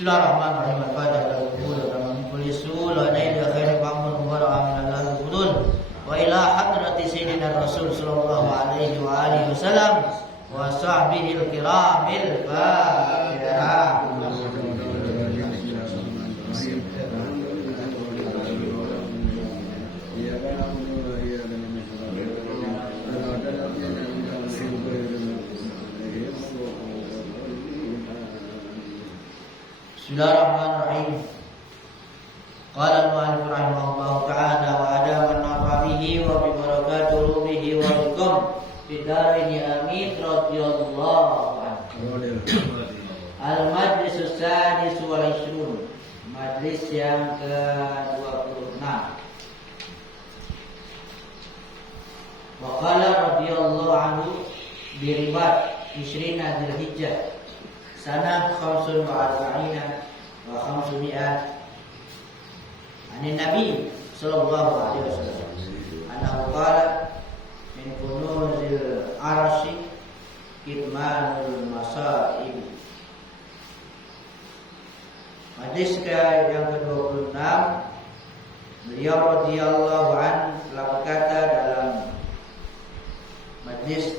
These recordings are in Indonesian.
Bismillahirrahmanirrahim. Al-Fatihah. Kulli sulul alayhi khairu qamul mubarak min al-qudun wa ila hadrati sayyidina Rasul sallallahu alaihi wa alihi wasallam wa sahbihi al-kiramil Fatihah. Bismillahirrahmanirrahim. Qala al-mu'allif rahimahullahu ta'ala wa adaman nafabihi wa bi barakatuh rubihi wa bikum fid daraini amin radhiyallahu anhu. Al-majlis as-sadis wal 20. Majlis yang ke-26. Wa qala radhiyallahu anhu bi ribat 20 Dzulhijjah sanah 45 wa 500 Ani Nabi sallallahu alaihi wasallam annahu qala min kunuzil arsy kitmanul masaib. Hadis yang ke-26, beliau radhiyallahu an telah berkata dalam majlis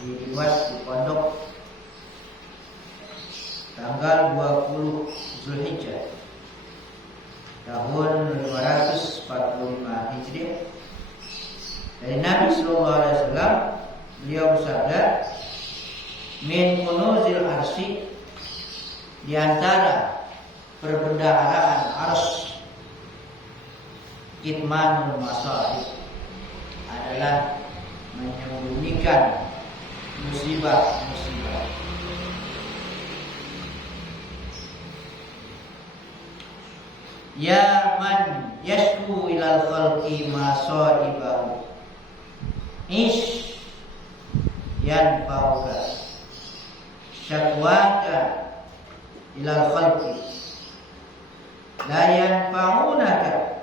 dibuat di pondok tanggal 20 Zulhijjah tahun 545 Hijriah. Dari Nabi sallallahu alaihi wasallam beliau bersabda, min kunuzil arsy, di antara perbendaharaan arsy, kitmanul masaib, adalah menyembunyikan musibah-musibah. Ya man yashku ilal khalqi masaibahu ish yanfa'uka syakwaka ilal khalqi la yanfa'unaka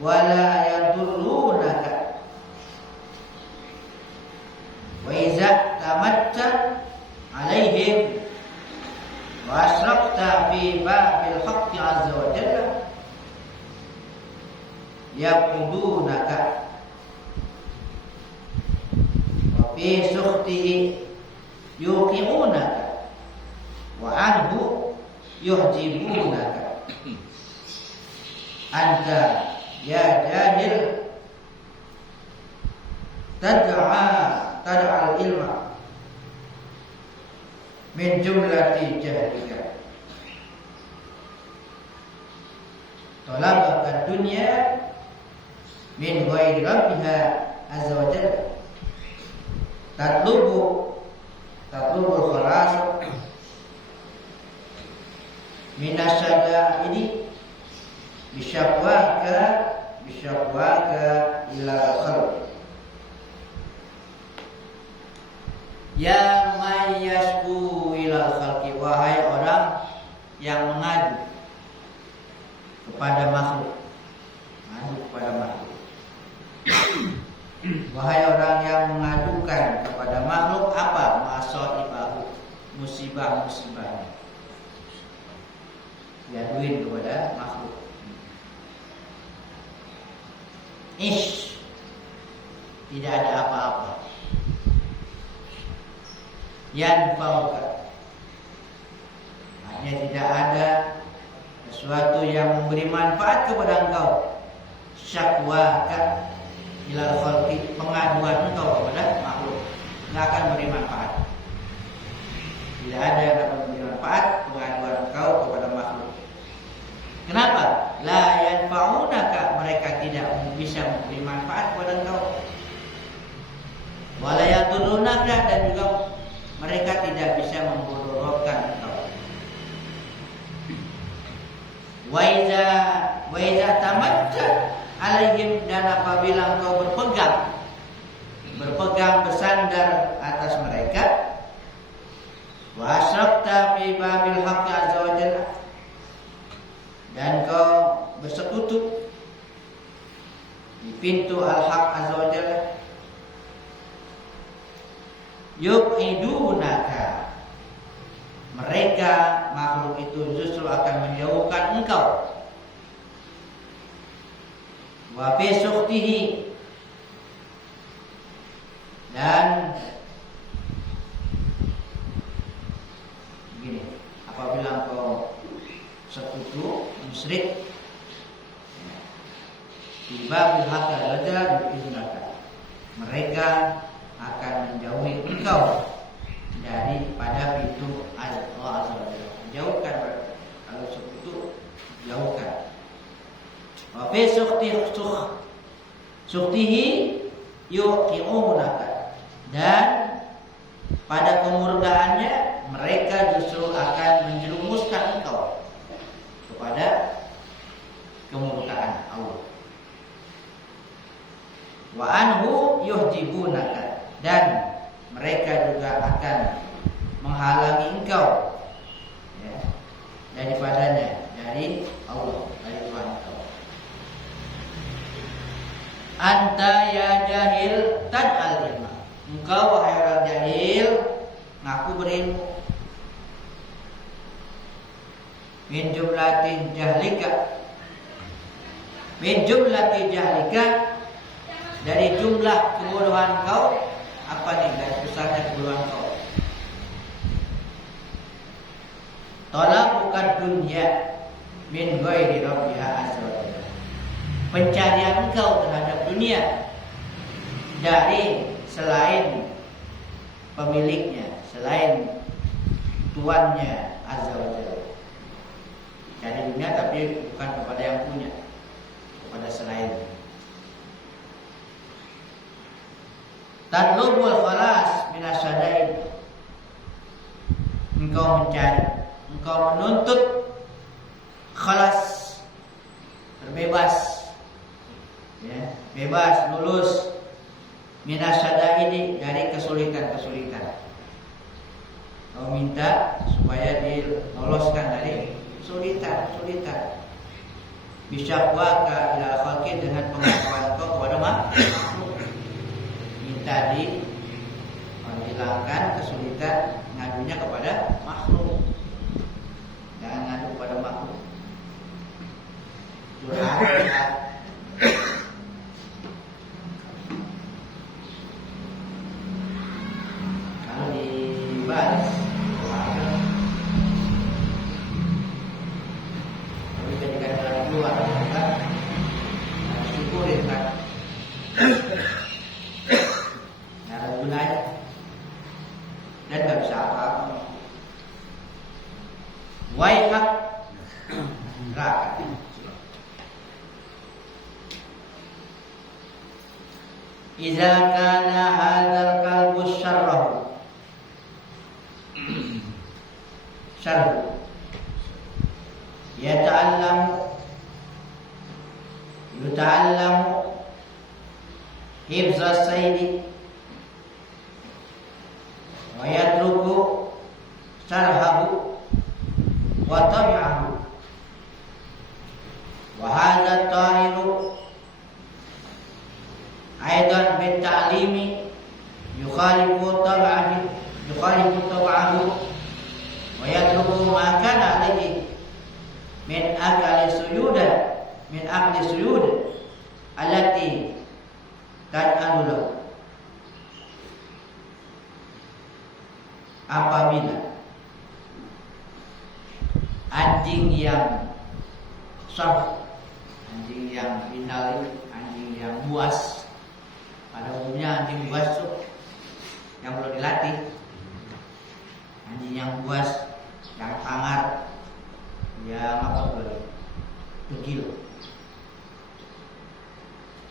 wa la yadurrunaka wa iza tamatta alaihim wa asraqta fi babil haqqi azza wa jalla yaqudunaka wa fi sukhtihi yuqimunaka wa anhu yuhjibunaka anta ya jahil tad'a al-ilma min jumlati jahlika talabaka dunya min ghairi rabbiha azza wa jalla tatlubul khalas min asyada'idi bisyakwaka ila khalq. Ya man yashku ilal khalqi, wahai orang yang mengadu kepada makhluk. Wahai orang yang mengadukan kepada makhluk apa? Masaibahu, musibah-musibahnya. Diaduin kepada makhluk. Ish, tidak ada apa-apa. Yanfa'uka, hanya tidak ada sesuatu yang memberi manfaat kepada engkau. Syakwaka ilal khalqi, pengaduan engkau kepada makhluk tidak akan memberi manfaat. Tidak ada yang dapat memberi manfaat pengaduan engkau kepada makhluk. Kenapa? La yanfa'unaka, mereka tidak bisa memberi manfaat kepada engkau. Wala yadurrunaka, dan juga mereka tidak bisa memudorotkan engkau. Wa iza tamatta alaihim, dan apabila engkau berpegang bersandar atas mereka, wa asraqta fi babil haqqi azza wa jalla, dan kau bersekutu di pintu al-haq azza wa jalla, yuqidunaka, mereka mereka makhluk itu justru akan menjauhkan engkau. Wa fi sukhtihi, dan begini, apabila engkau sekutu musyrik, tiba bilhaka raja diizinkan, mereka akan menjauhi engkau daripada pintu Allah Azza wa Jalla. Jauhkan mereka. Kalau sekutu, jauhkan. Wa fi sukhtihi yuqimunaka, dan pada kemurkaannya mereka justru akan menjerumuskan engkau kepada kemurkaan Allah. Wa anhu yuhjibunaka, dan mereka juga akan menghalangi engkau ya, daripadanya, dari Allah, dari Tuhan engkau. Anta ya jahil tad'al ilma, engkau wahai orang jahil ngaku berilmu. Min jumlatin jahlika, min jumlati jahlika, dari jumlah kebodohan kau. Apa nih dari besarnya kebodohan kau? Talabuka dunya min ghairi rabbiha azza wa jalla, pencarian engkau terhadap dunia dari selain pemiliknya, selain tuannya azza wa jalla. Dari dunia tapi bukan kepada yang punya, kepada selain. Tatlubul khalas minasyadaid, engkau mencari, engkau menuntut khalas, terbebas ya, bebas, lulus minasyadaid, dari kesulitan-kesulitan. Kau minta supaya diloloskan dari kesulitan-kesulitan. Bisyaqwaka ila khalqi, dengan pengakuan kau kepada makhluk. Minta dihilangkan kesulitan, ngadunya kepada makhluk, jangan ngadu kepada makhluk. Curhat. Kalau dibalas, kalau dijadikan jalan keluar, kan syukurin kan. Dan gak bisa apa-apa. Waihak neraka. Idza kana hadzal qalbu syarrahu, syarru yuta'allamu hifza sayyidi wa yatruku syarhahu wa tabi'ahu, wa hadha ta'iru aidan bit ta'limi yukhalifu tab'ahu wa yatruku ma kana alayhi min akli suyud allati tad'alu lahu. Apabila anjing yang sarf, anjing yang final, anjing yang buas, pada umumnya anjing buas itu yang perlu dilatih. Anjing yang buas, yang sangar, yang apa tuh, degil.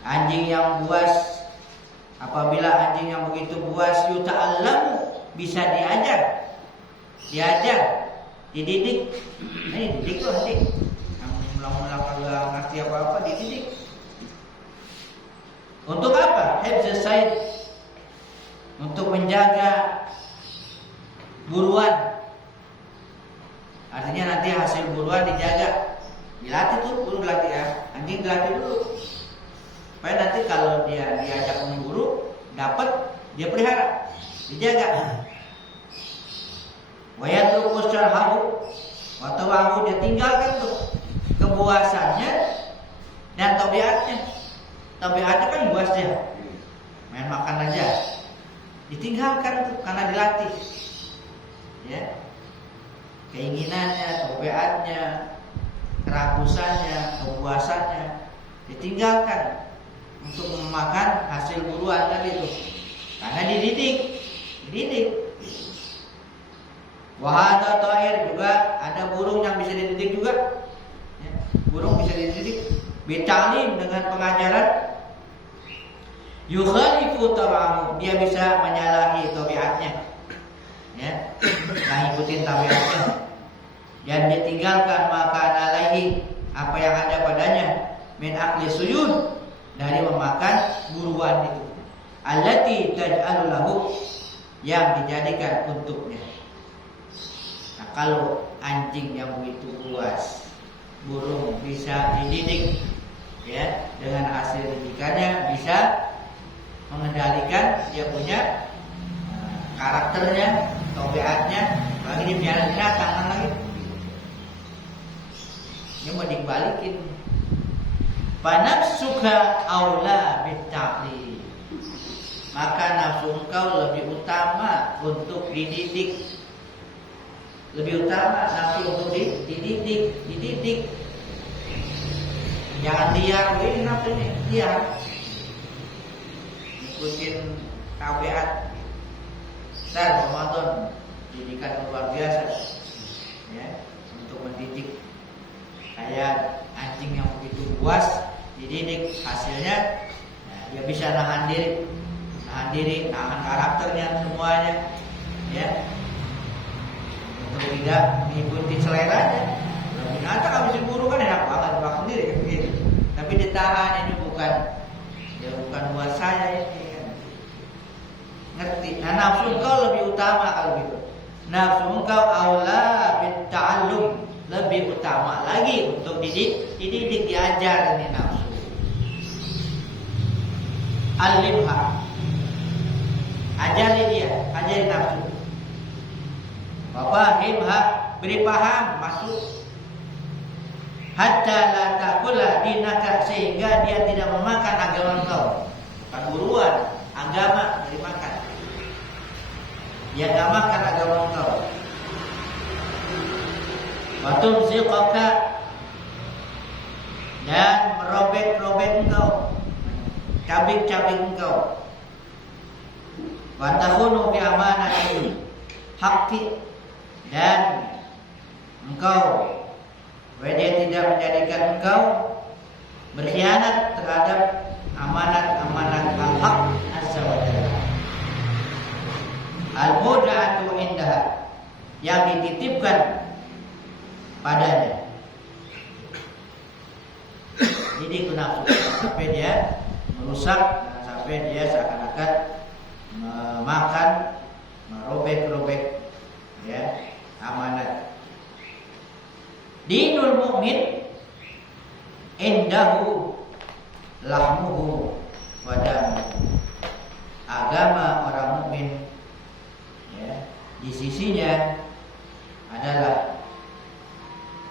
Anjing yang buas, apabila anjing yang begitu buas yuta'allamu, bisa diajar, dididik. Ini didik tuh nanti. Yang mula-mula kagak ngerti apa-apa dididik. Untuk apa? Hifz sayd, untuk menjaga buruan. Artinya nanti hasil buruan dijaga. Dilatih tuh, guru dilatih ya. Anjing dilatih dulu. Supaya nanti kalau dia diajak memburu, dapat, dia pelihara, dijaga. Wa yatruku syarhahu, tinggalkan tuh kepuasannya dan tabiatnya. Tabiatnya kan buas dia, main makan aja, ditinggalkan tuh karena dilatih. Ya, keinginannya, tabiatnya, kerakusannya, kepuasannya ditinggalkan untuk memakan hasil buruan tadi itu, karena dididik. Wahada ta'ir juga ada burung yang bisa dididik juga. Ya, burung bisa dididik bitalim dengan pengajaran. Yukhalifu tabahu, dia bisa menyalahi tabiatnya. Ya, ngikutin tabiatnya. Dan ditinggalkan maka alaihi, apa yang ada padanya, min akli suyud, dari memakan buruan itu. Allati taj'alu lahu, yang dijadikan untuknya. Nah, kalau anjing yang begitu puas, burung bisa dididik, ya, dengan hasil didikannya bisa mengendalikan dia punya karakternya, tabiatnya, lagi dia punya binatang lagi. Ini mau dibalikin. Fanafsuka aula bitta'li, maka nafsu engkau lebih utama untuk dididik. Lebih utama nafsu untuk dididik. Jangan liar, ini nafsunya liar. Ikutin tabiat. Ntar Ramadan didikan luar biasa, ya, untuk mendidik. Kayak anjing yang begitu puas dididik, hasilnya ya, dia bisa nahan diri, nahan karakternya semuanya, ya, untuk tidak mengikuti seleranya. Binatang habis diburu kan enak banget makan sendiri kan gitu. Tapi ditahan, ini bukan buat saya ini kan. Ngerti? Nah, nafsu engkau lebih utama kalau gitu. Nafsu engkau aula bitta'allum, lebih utama lagi untuk dididik, diajar ini nafsu. Alimha, ajari nafsu. Fahimha, beri paham, masuk. Hatta la takula dinaka, sehingga dia tidak memakan agama engkau. Bukan buruan, agama dimakan. Dia tidak makan agama engkau. Watumsiqaka, dan merobek-robek engkau, cabik-cabik engkau. Watakhunu fi amanati haqqi, dan engkau dia tidak menjadikan engkau berkhianat terhadap amanat-amanat al-haq azza wa jalla. Al-muda'atu indaha, yang dititipkan padanya. Jadi itu nafsu, sampai dia merusak, sampai dia seakan-akan memakan, merobek-robek, ya, amanat. Dinul mu'min indahu lahmuhu wa damuhu, agama orang mukmin, ya, di sisinya adalah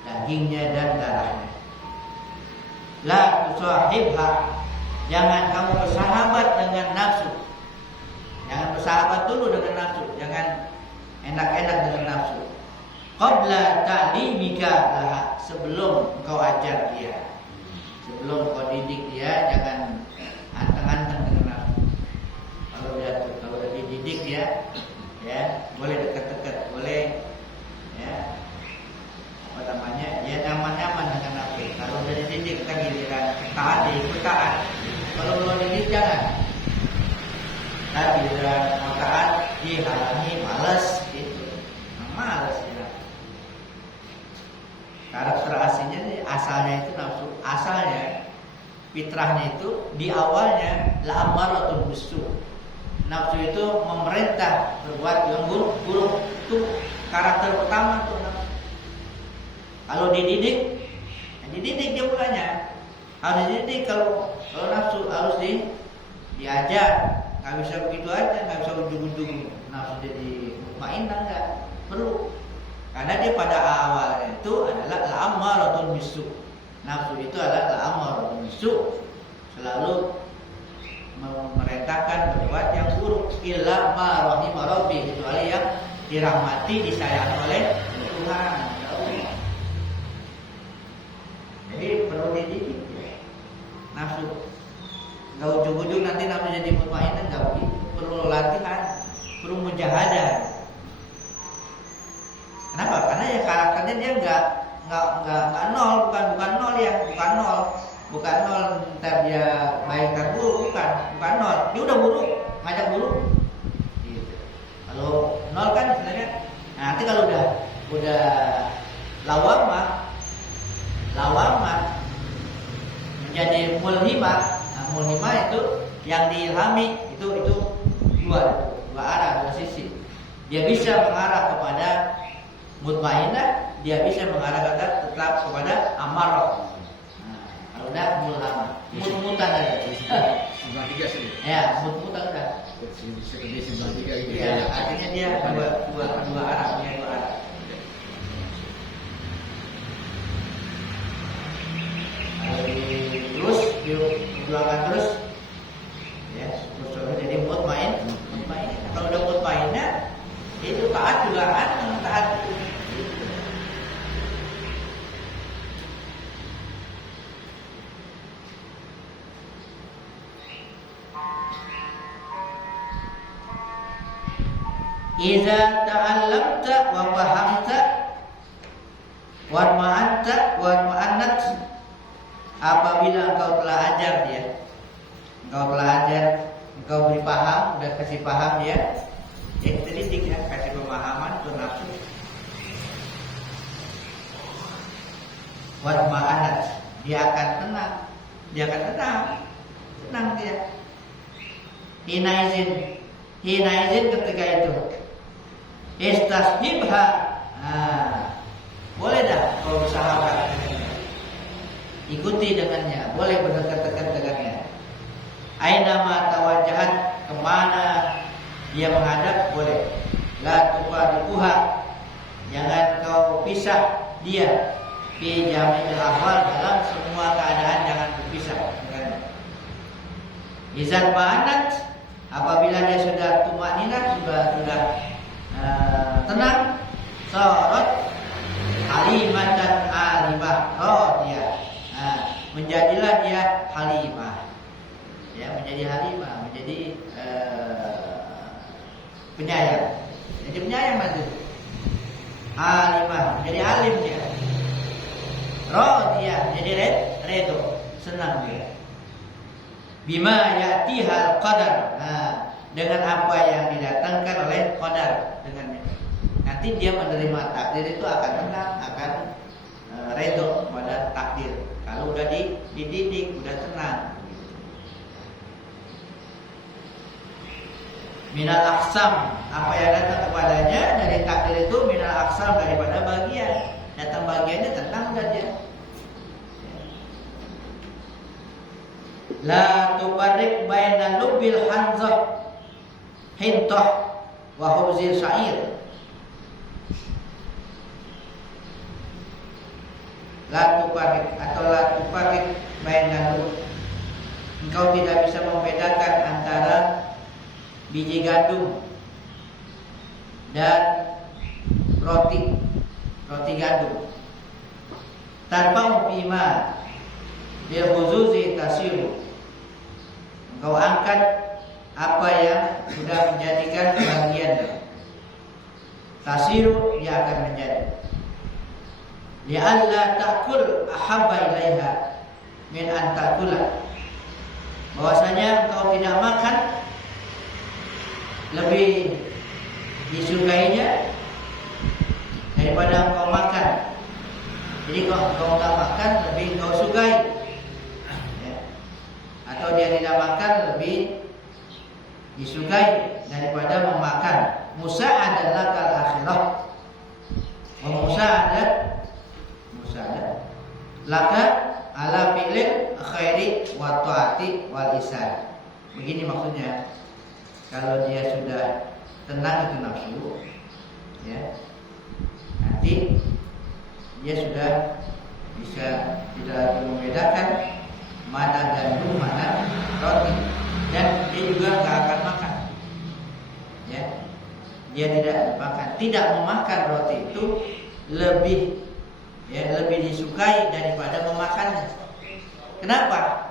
dagingnya dan darahnya. La tusahibha, jangan kamu bersahabat dengan nafsu. Jangan bersahabat dulu dengan nafsu, jangan enak-enak dengan nafsu. Qabla ta'limika laha, sebelum engkau ajar dia, sebelum kau didik dia, jangan anteng-anteng dengan nafsu. Kalau udah dididik dia, ya, boleh dekat-dekat, boleh, ya, apa namanya, ya, nyaman-nyaman dengan nafsu. Kalau udah dididik, kita giliran taat, ikut taat. Kalau belum dididik, jangan. Tapi udah mau taat, dihalangi, malas gitu, malas ya. Karakter aslinya, asalnya itu nafsu, asalnya fitrahnya itu di awalnya la'amaratun bisu. Nafsu itu memerintah berbuat yang buruk. Itu karakter pertama tuh nafsu. Kalau dididik dia mulanya harus dididik. Kalau nafsu harus diajar. Nggak bisa begitu aja, nggak bisa ujung-ujung nafsu jadi mutmainnah, nggak perlu. Karena dia pada awalnya itu adalah la'ammaratun bisu. Nafsu itu adalah la'ammaratun bisu, selalu memerintahkan berbuat yang buruk. Illa ma rahima rabbi, kecuali yang dirahmati, disayang oleh Tuhan. Jadi perlu dididik nafsu. Gak ujung-ujung nanti nafsu jadi mutmainnah, gak begitu. Perlu latihan, perlu mujahadah. Kenapa? Karena ya karakternya dia nggak nol, bukan nol ya, bukan nol. Ntar dia baik ntar buruk, bukan nol. Dia udah buruk, ngajak buruk. Gitu. Kalau nol kan sebenarnya. Nah, nanti kalau udah lawamah menjadi mulhimah. Nah, mulhimah itu yang diilhami itu dua arah, dua sisi. Dia bisa mengarah kepada mutmainnah, dia bisa mengarah tetap kepada amarah. Nah, kalau udah mulhimah, mut-mutan aja. Sebelah tiga sih. Ya, mut-mutan udah. Seperti sebelah tiga gitu. Ya, artinya dia dua arah, punya dua arah. Terus diulangan terus ya, terus jadi mutmain. Kalau udah mutmainnah itu taat juga taat. Iza ta'allamta wa fahamta wa ma'annat, apabila engkau telah ajar dia, engkau beri paham, udah kasih paham dia, didik ya, kasih pemahaman untuk nafsu. Wa ma'annat, dia akan tenang dia. Hina izin ketika itu istashibha, boleh dah kau bersahabat dengannya, ikuti dengannya, boleh berdekat-dekat dengannya. Aina ma tawajjahat, kemana dia menghadap boleh. La tufariquha, jangan kau pisah dia. Fi jami'il ahwal, dalam semua keadaan jangan berpisah dengannya. Izan ma'anat, apabila dia sudah tumaninah, sudah tenang, sorot halimatan alimah, dia menjadilah dia halimah, ya, menjadi halimah, menjadi penyayang, jadi penyayang nanti. Alimah, menjadi alim dia. Dia jadi redo, senang dia. Bima ya'tihal qadar, dengan apa yang didatangkan oleh qadar, dengannya. Nanti dia menerima takdir itu akan tenang, akan redo pada takdir. Kalau udah dididik, udah tenang. Minal aksam, apa yang datang kepadanya dari takdir itu minal aksam, daripada bagian. Datang bagiannya tenang udah dia. La tufarriq baina lubil hanzah hintah wa khubzil sa'ir. La tufarriq baina lub, engkau tidak bisa membedakan antara biji gandum dan roti gandum. Tanpa mufima bil khuzuzi tasiru, engkau angkat apa yang sudah menjadikan bagian. Tasiru, dia akan menjadi. Li'alla ta'kul ahabba ilaiha min an ta'kula, bahwasanya engkau tidak makan lebih disukainya daripada engkau makan. Jadi kalau engkau tak makan, lebih engkau sukai, ya. Atau dia tidak makan, lebih disukai daripada memakan. Musa'adat lakal akhirah, wa musa'adat laka ala fi'lil khairi wa ta'ati wal ihsan. Begini maksudnya, kalau dia sudah tenang itu nafsu, ya, nanti dia sudah bisa tidak lagi membedakan mana gandum mana roti, dan dia juga nggak akan makan. Ya, dia tidak memakan roti itu lebih disukai daripada memakannya. Kenapa?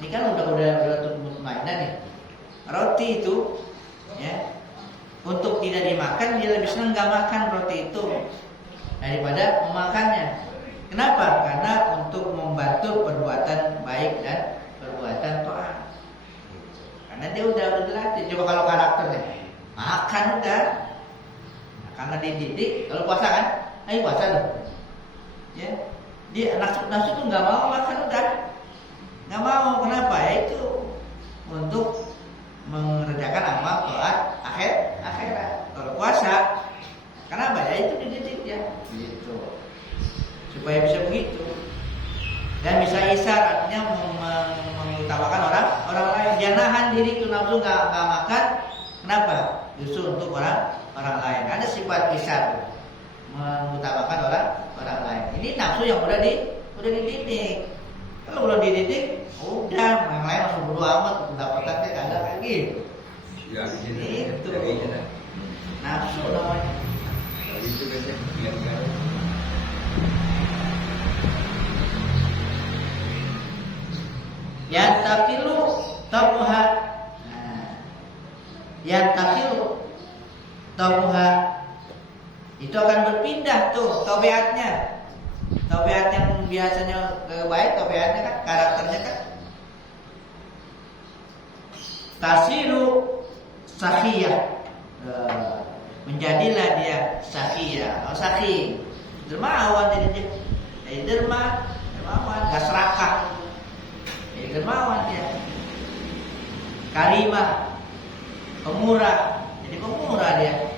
Ini kan udah mutmainah nih. Roti itu, ya, untuk tidak dimakan dia lebih senang nggak makan roti itu daripada memakannya. Kenapa? Karena untuk membantu perbuatan baik dan perbuatan taat. Karena dia udah dilatih. Coba kalau karakternya makan udah, nah, karena dididik. Kalau puasa kan, ayo puasa loh. Ya, dia nafsu tuh nggak mau makan udah, nggak mau. Kenapa? Ya itu untuk mengerjakan amal taat akhirat. Kalau puasa, kenapa? Ya itu dididik ya, gitu. Supaya bisa begitu. Dan bisa isar, artinya mengutamakan orang lain. Dia nahan diri itu nafsu nggak makan. Kenapa? Justru untuk orang lain. Ada sifat isar, mengutamakan orang lain. Ini nafsu yang udah dididik. Kalau belum dididik, udah yang lain langsung bodo amat, pendapatan dia kagak kayak gitu. Ya, itu nafsu namanya. Itu biasanya yang Yantakilu tabuha. Yantakilu tabuha itu akan berpindah tuh tabiatnya. Tabiat yang biasanya baik, tabiatnya kan karakternya kan tasiru sakhiyah. Menjadilah dia sakhiyah. Oh, sakhi. Dermawan jadi dermawan, enggak serakah. Dermawan dia. Karimah, pemurah, jadi pemurah dia.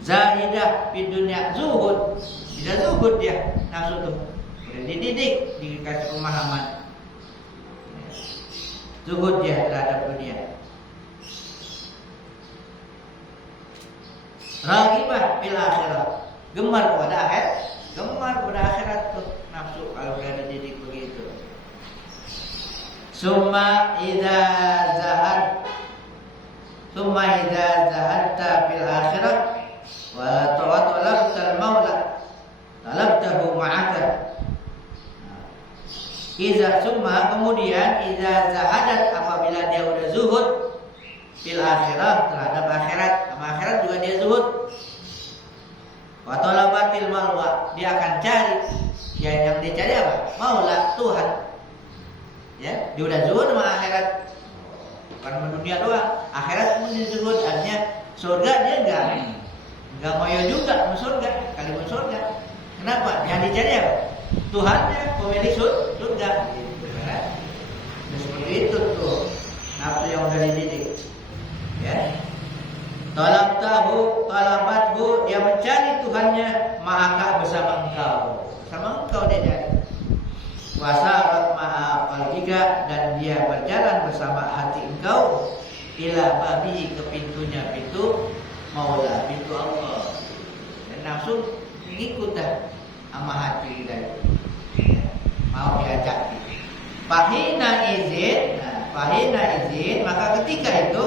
Zahidah di dunia, zuhud, tidak zuhud dia nafsu tuh. Udah dididik, dikasih pemahaman. Zuhud dia terhadap dunia. Raghibah fil akhirah, gemar pada akhirat tuh nafsu kalau udah dididik begitu. Summa idza zahadta fil akhirah wa talabtal maula talabtahu ma'aka. Kemudian idza zahadat, apabila dia udah zuhud fil akhirah terhadap akhirat, sama akhirat juga dia zuhud. Wa talabatil maula, dia akan cari, ya yang dia cari apa? Maula, Tuhan. Ya, dia udah zuhud sama akhirat. Bukan sama dunia doang, akhirat pun dia zuhud. Artinya surga dia enggak mau juga mau surga, kali mau surga. Kenapa? Yang dicari apa? Tuhannya, pemilik surga. Gitu kan? Nah, seperti itu tuh nafsu yang udah dididik. Ya. Talabathu, dia mencari Tuhannya maka bersama engkau. Bersama engkau dia cari. Wasarat ma'a qalbika, dan dia berjalan bersama hati engkau ila babihi, ke pintunya, pintu Maula, pintu Allah. Dan nafsu ngikut sama hati kita itu. Mau diajak. Fahina izin, maka ketika itu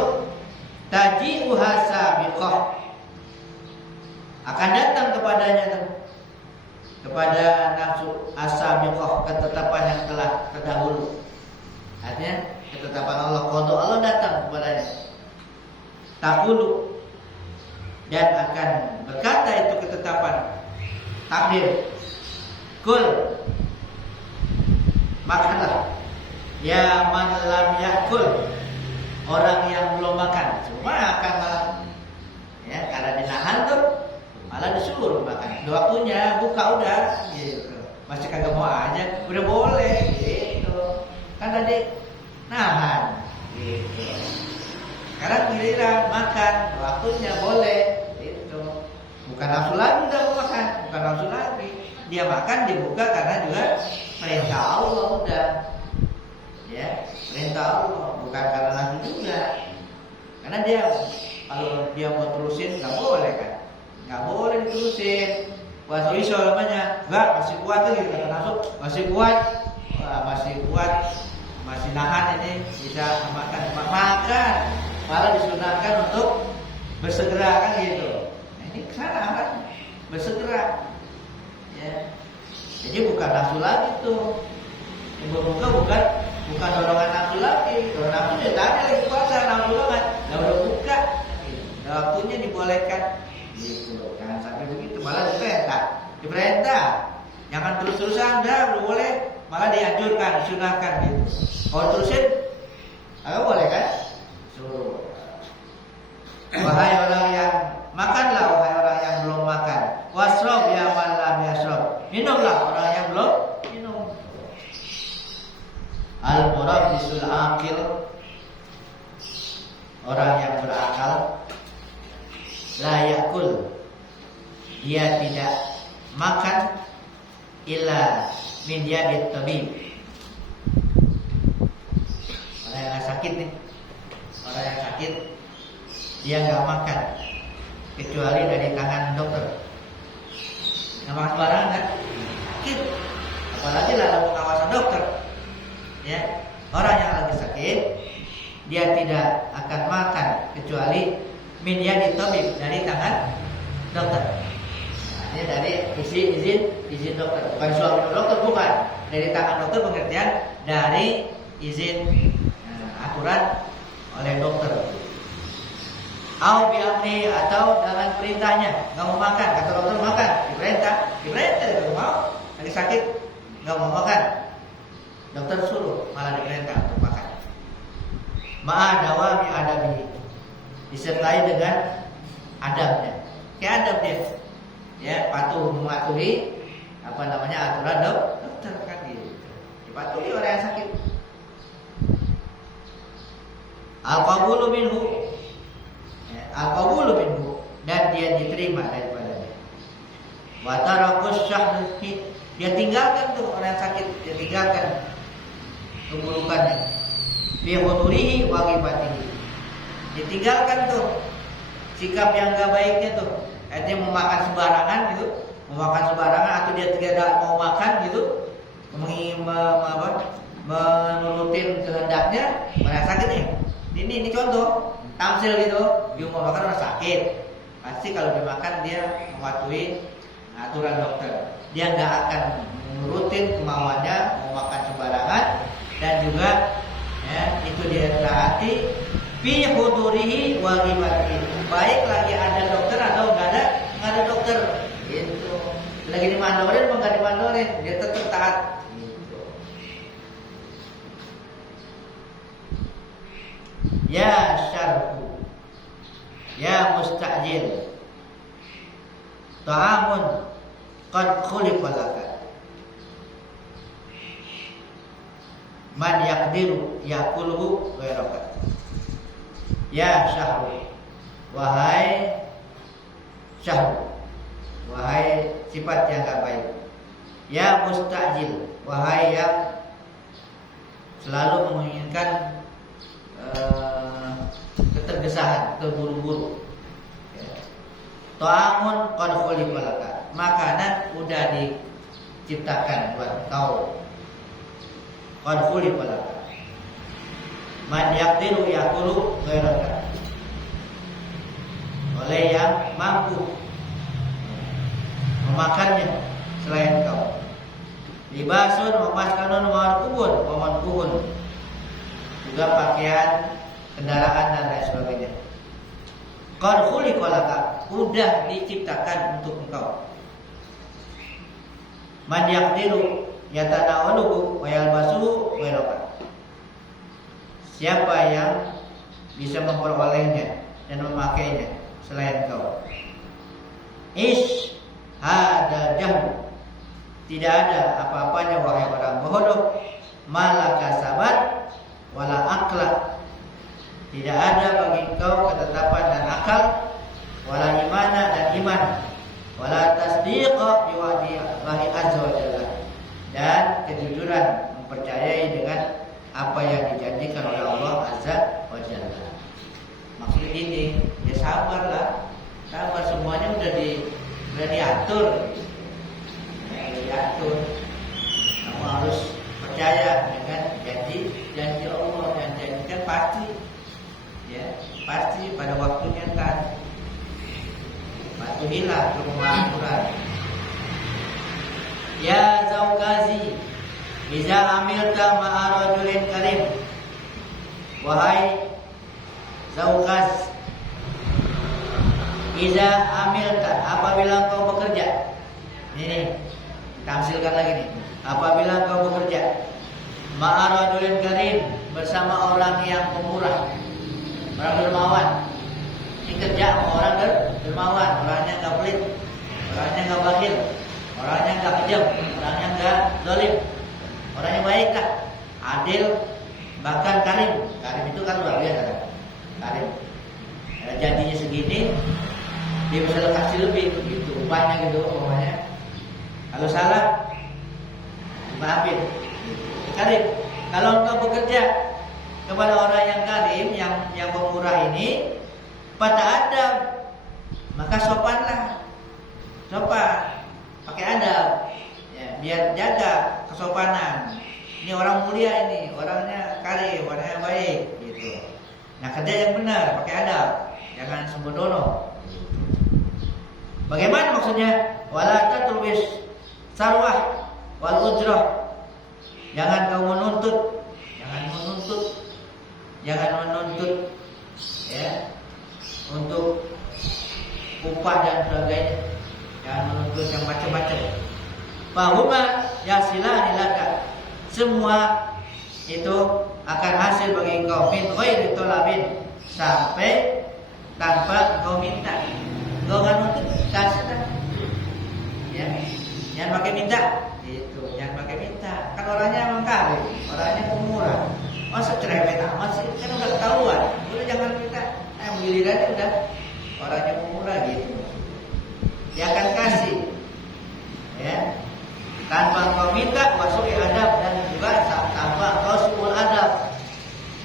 taji'uha sabiqah, akan datang kepadanya tuh, kepada nafsu as-sabiqah, ketetapan yang telah terdahulu. Artinya ketetapan Allah, qada Allah datang kepadanya. Taqulu, dan akan berkata itu ketetapan takdir, kul, makanlah, ya man lam yakul, orang yang belum makan, cuma akan malah, ya karena dinahan tuh malah disuruh makan. Waktunya buka udah, gitu. Masih kagak mau aja, udah boleh, gitu. Kan tadi nahan, gitu. Sekarang giliran makan, waktunya boleh, gitu. Bukan nafsu lagi udah mau makan, bukan nafsu lagi. Dia makan dibuka karena juga perintah Allah udah, ya perintah Allah, bukan karena nafsu juga. Karena dia kalau dia mau terusin nggak boleh kan, nggak boleh diterusin. Puasa iso namanya. Enggak, masih kuat lagi kata nafsu, masih kuat. Wah, masih kuat. Masih nahan ini bisa makan. Malah disunahkan untuk bersegera kan gitu. Nah, ini kesana kan bersegera. Ya. Jadi bukan nafsu lagi tuh. Ibu buka bukan dorongan nafsu lagi. Kalau nafsu dia tanya lagi puasa nafsu banget. Nah udah buka. Nah, waktunya dibolehkan. Gitu. Jangan sampai begitu. Malah diperintah. Jangan terus-terusan dah boleh. Malah dianjurkan, disunahkan gitu. Kalau terusin, agak boleh kan? Suruh. Wahai orang yang makanlah, wahai orang yang belum makan. Wasrob ya man lam yasrob. Minumlah orang yang belum minum. Al-murabbisul aqil, orang yang berakal. La yakul, dia tidak makan illa min yadit tabib. Orang yang sakit nih, orang yang sakit dia nggak makan kecuali dari tangan dokter. Nggak makan sembarangan kan? Sakit, apalagi dalam pengawasan dokter. Ya, orang yang lagi sakit dia tidak akan makan kecuali min yadit tabib, dari tangan dokter. Ini dari izin dokter, bukan suami dokter, bukan dari tangan dokter, pengertian dari izin aturan oleh dokter. Au bi'amri, atau dengan perintahnya, nggak mau makan, kata dokter makan, diperintah nggak mau, lagi sakit nggak mau makan, dokter suruh malah diperintah untuk makan. Ma'adawa bi'adabi, disertai dengan adabnya, kayak adab dia. Ya, patuh mematuhi aturan dokter kan gitu. Dipatuhi orang yang sakit. Al-qabulu minhu, ya, al-qabulu minhu, dan dia diterima daripadanya. Wa tarakus syahri, dia tinggalkan tuh orang yang sakit, dia tinggalkan keburukannya. Bi hudurihi wa ghibatihi, ditinggalkan tuh sikap yang enggak baiknya tuh. Artinya mau makan sembarangan gitu, atau dia tidak mau makan gitu, menurutin kehendaknya, orang sakit nih. Ini contoh, tamsil gitu, dia mau makan orang sakit, pasti kalau dia makan dia mematuhi aturan dokter. Dia nggak akan menurutin kemauannya, mau makan sembarangan, dan juga ya, itu dia taati fi hudurihi wa ghibatihi. Baik lagi ada dokter atau nggak ada dokter gitu. Lagi dimandorin mau nggak dimandorin, dia tetap taat gitu. Ya syarhu, ya mustajil, ta'amun qad khuliqa laka, man yaqdiru yaquluhu ghairaka. Ya syahru, wahai syahru, wahai sifat yang gak baik. Ya mustajil, wahai yang selalu menginginkan ketergesahan, terburu-buru. Ta'amun qad khuliqa laka, makanan udah diciptakan buat kau. Qad khuliqa laka, man yaqdiru yaqulu ghairaka, oleh yang mampu memakannya selain kau. Libasun wa maskanun wa mankuhun, juga pakaian, kendaraan dan lain sebagainya. Qad khuliqa laka, udah diciptakan untuk engkau. Man yaqdiru yatanawaluhu wa yalbasuhu ghairaka, siapa yang bisa memperolehnya dan memakainya selain kau. Ish hada jahl, tidak ada apa-apanya wahai orang bodoh. Malaka sabat wala akla, tidak ada bagi kau ketetapan dan akal. Wala imana, dan iman. Wala tasdiqa bi wa'dillahi azza wa jalla, dan kejujuran mempercayai dengan apa yang dijanjikan oleh Allah azza wa jalla. Maksud ini, ya sabarlah, sabar, semuanya udah diatur. patuhilah kemakmuran. Ya Zaukazi, iza amilta ma'a rajulin karim. Wahai Zaukaz, iza amilta, apabila engkau bekerja. Ini tamsilkan lagi nih. Apabila engkau bekerja ma'a rajulin karim, bersama orang yang pemurah, orang dermawan. Ini kerja sama orang dermawan, orangnya nggak pelit, orangnya nggak bakhil, orangnya nggak kejam, orangnya nggak zalim, orangnya baik lah, adil, bahkan karim. Karim itu kan luar biasa kan? Karim. Janjinya segini, dia bisa kasih lebih, gitu, upahnya gitu, umumnya. Kalau salah, maafin. Karim. Kalau engkau bekerja kepada orang yang karim, yang pemurah ini, pada adab, maka sopanlah, sopan, pakai adab, ya, biar jaga kesopanan. Ini orang mulia ini, orangnya karim, orangnya baik, gitu. Nah kerja yang benar, pakai adab, jangan sembrono. Bagaimana maksudnya? Wala tatlubis sarwah wal ujrah. Jangan kau menuntut, jangan menuntut, ya, untuk upah dan sebagainya. Jangan menuntut yang macam-macam. Fahuma yasilani laka. Semua itu akan hasil bagi engkau min ghairi talabin, sampai tanpa engkau minta. Engkau kan nuntut, kasih dah. Ya, jangan pakai minta. Itu, jangan pakai minta. Kan orangnya emang karim, orangnya pemurah. Masa cerewet amat sih? Kan udah ketahuan. Udah jangan minta. Gilirannya udah orangnya pemurah gitu. Dia akan kasih, ya, tanpa engkau minta, masuk adab, dan juga tanpa engkau suul adab,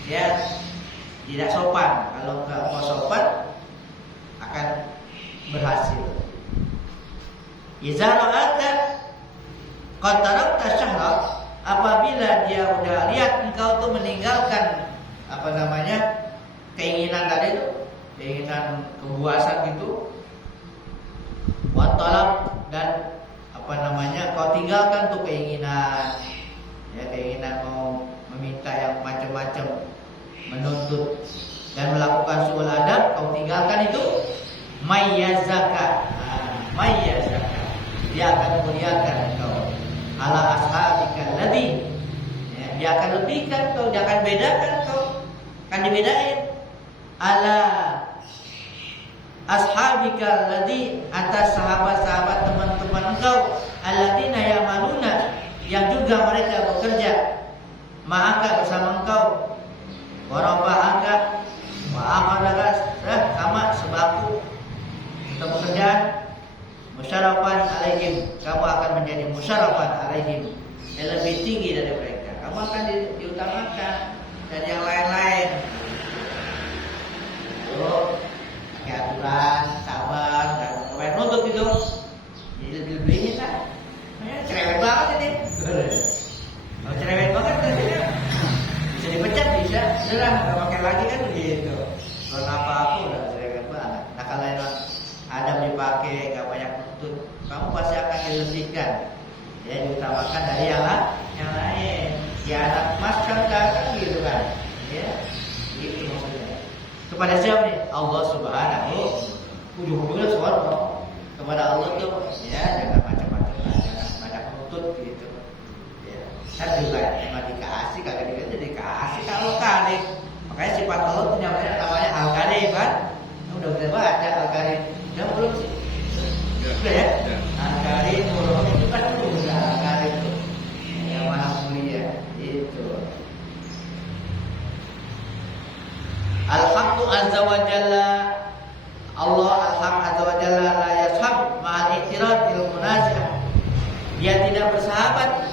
ya, tidak sopan. Kalau engkau sopan akan berhasil. Iza ra'aka qad tarakta syahra, apabila dia udah lihat engkau tuh meninggalkan keinginan tadi itu, keinginan kepuasan gitu, watolak, dan kau tinggalkan tuh keinginan, ya, keinginan mau meminta yang macam-macam, menuntut dan melakukan suul adab, kau tinggalkan itu, mayyazaka, dia akan memuliakan engkau, ala ashabikal ladzi, ya, dia akan lebihkan kau, dia akan bedakan kau, akan dibedain, ala ashabikal ladzi, atas sahabat-sahabat teman-teman engkau, alladzina yamanuna, yang juga mereka bekerja ma'aka, bersama engkau, warabahaka wa amadaka, sama sebaku untuk pekerjaan, musyarafan alaihim, kamu akan menjadi musyarafan alaihim, yang lebih tinggi dari mereka, kamu akan diutamakan dan yang lain-lain. Pakai aturan, sabar, dan lumayan nuntut gitu. Jadi lebih-lebihin lah. Cerewet banget ini. Kalau cerewet banget kan bisa dipecat, bisa. Udah nggak pakai lagi kan begitu. Kalau apa-apa udah cerewet banget. Nah kalau emang adab dipakai, nggak banyak nuntut, kamu pasti akan dilebihkan. Ya, diutamakan dari yang lain. Ya anak mas kan gitu kan. Ya, gitu maksudnya. Kepada siapa nih? Allah Subhanahu. Ujung-ujungnya surga. Kepada Allah tuh, ya, jangan macam-macam, jangan banyak menuntut gitu. Ya, kan juga emang dikasih, kagak dikasih jadi kasih kalau karim. Makanya sifat Allah tuh namanya Al-Karim kan? Udah kita baca Al-Karim. Udah belum sih? Udah ya? Al-Karim, itu kan udah Al-Karim tuh. Yang maha mulia itu. Al-Haqqu Azza wa Jalla, Allah Al-Haq Azza wa Jalla la yashab ma'al i'tirad il munazah. Dia tidak bersahabat,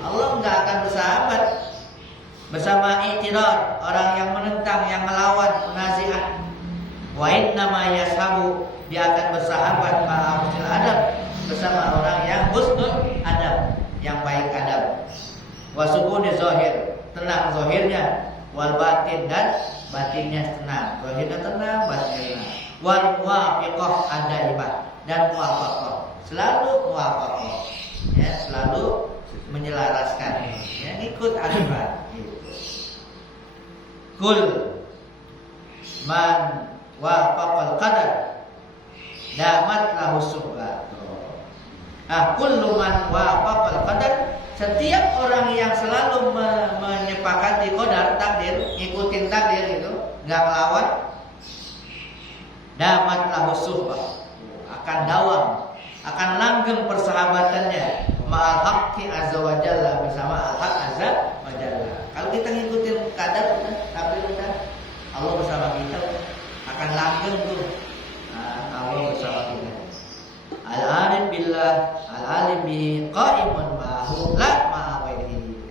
Allah enggak akan bersahabat bersama i'tirad, orang yang menentang, yang melawan, munaziah. Wa inna ma yashabu, dia akan bersahabat ma'al husnul adab, bersama orang yang husnul adab, yang baik adab. Wa sukuni zahir, tenang zahirnya, wal batin, dan batinnya tenang. Zahirnya tenang, batinnya tenang. Wal wafiqah adaibah, dan muwafaqah. Selalu muwafaqah. Ya, selalu menyelaraskan. Ya, ikut arifan gitu. Kul man wafaqal qadar damat lahu suhbah. Kullu man wafaqal qadar, setiap orang yang selalu menyepakati qadar, takdir, ngikutin takdir itu, enggak melawan, damat lahu suhbah, akan dawam, akan langgeng persahabatannya ma'al haqqi azza wa jalla, bersama al-haq azza wa jalla. Kalau kita ngikutin qadar udah, tapi udah Allah bersama kita, akan langgeng tuh. Allah bersama kita. Al-alim billah, al-alim bihi qaimun ma'ahu la ma'a ghairihi.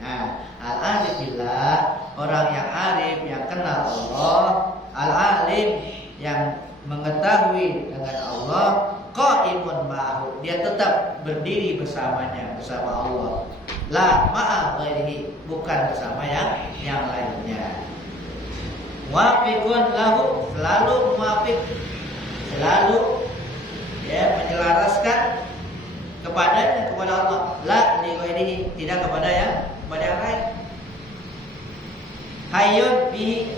Al-alim billah, orang yang arif, yang kenal Allah, al-alim yang mengetahui dengan Allah, qaimun ma'ahu, dia tetap berdiri bersamanya, bersama Allah. La ma'a ghairihi, bukan bersama yang lainnya. Muwafiqun lahu, selalu muwafiq, selalu ya menyelaraskan kepadanya, kepada Allah. La li ghairihi, tidak kepada yang lain. Hayyun bihi,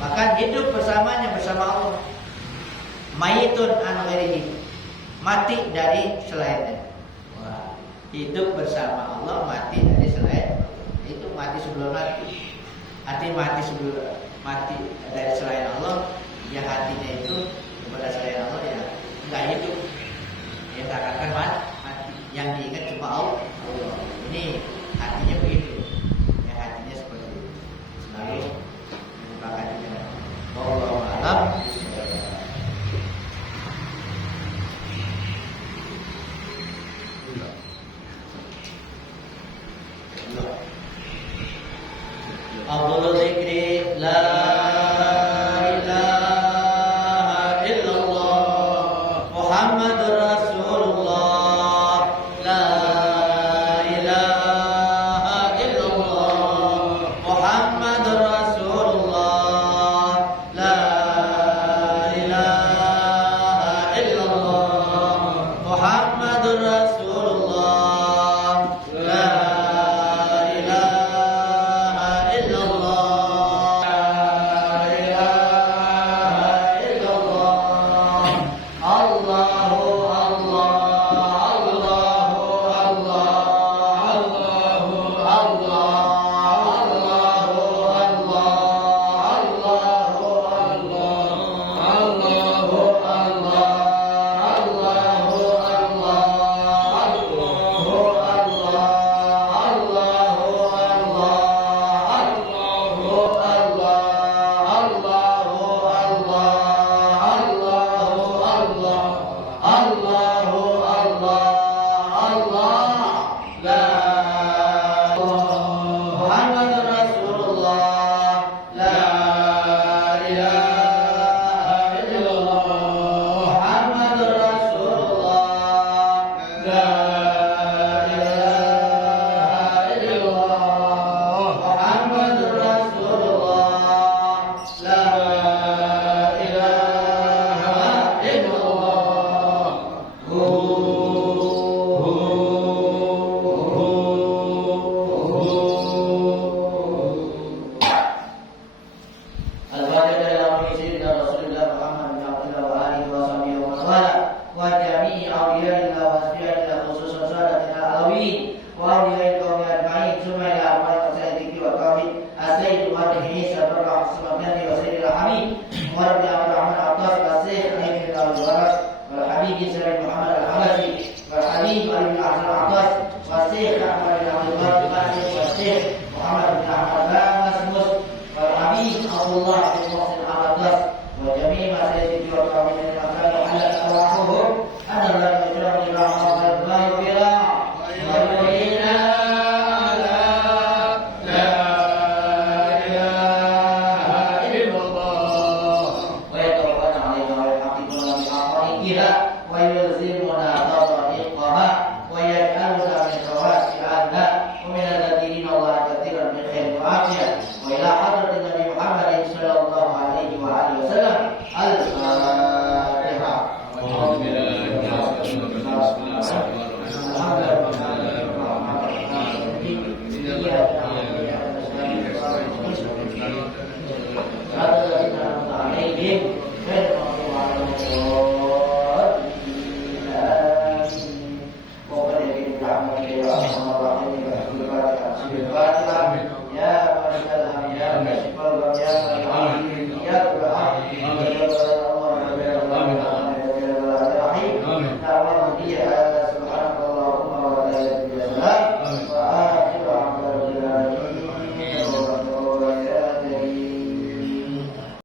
bahkan hidup bersamanya, bersama Allah. Mayitun an ghairihi, mati dari selainnya. Wah, hidup bersama Allah, mati dari selain. Itu mati sebelum mati. Arti mati sebelum mati dari selain Allah, yang hatinya itu kepada selain Allah, ya enggak hidup. Ya katakan mati. Yang diingat cuma Allah. Ini hatinya begitu. Ya hatinya seperti itu. Selalu menyepakatinya. Wallahu a'lam. Abdul zikri la ilaha illallah Muhammadur Rasulullah, la ilaha illallah Muhammadur Rasulullah, la ilaha illallah Muhammadur Rasulullah, la Alhamdulillah. الضالين غير المغضوب عليهم ولا الضالين آمين وقل برحمتك يا أرحم الراحمين الفاتحة يا مالك الحمد يا كاشف الغم يا العظيم يا رب العالمين يا رب العالمين يا رب العالمين يا رب العالمين